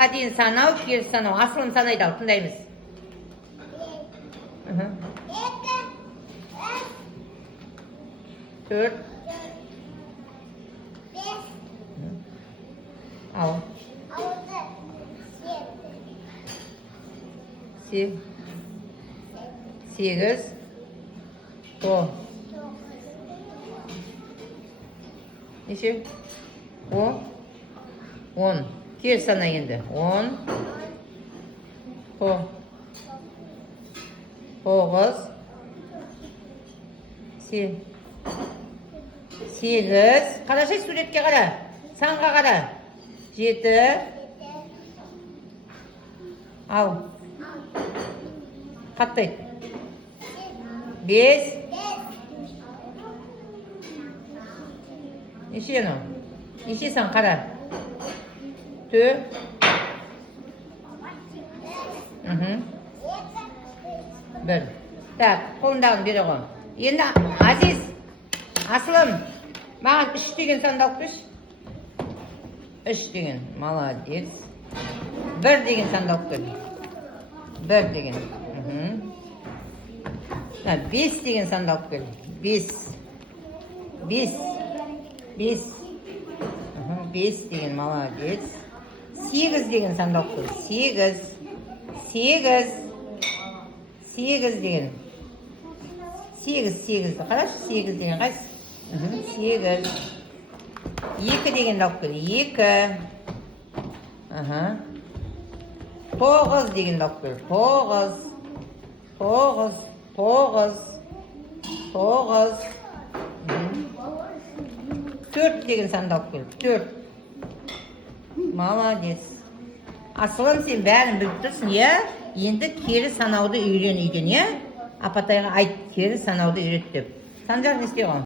Дейін санау, кері санау. Асылын санайды ал, тыңдаймыз. Төрт. Ал. Сегіз. Неше? Он. Кері сана енді. Он. Тоғыз. Сегіз. Қарашы суретке қара. Санға қара. Жеті. Ал. Қаттайды. Бес. Неше ана? Неше сан қара? Төрт. Бір. Так, қолындағын бере ғой. Енді Азиз, Асылым, маған үш деген санды алып берші. Үш деген, молодец. Бір деген санды алып бер. Бір деген. Бес деген санды алып бер. Бес. Бес деген, молодец. Сегіз деген санды алып бер. Сегіз деген. Сегізді қарашы, сегіз деген қайсы? Сегіз. Екі дегенді алып кел. Екі. Тоғыз дегенді алып кел. Тоғыз. Төрт деген санды алып кел. Төрт. Молодец. Асылым, сен бәрін біліп тұрсың, е? Енді кері санауды үйрен үйден, е? Апатайға айт, кері санауды үйрет деп. Санжар не істей ғой?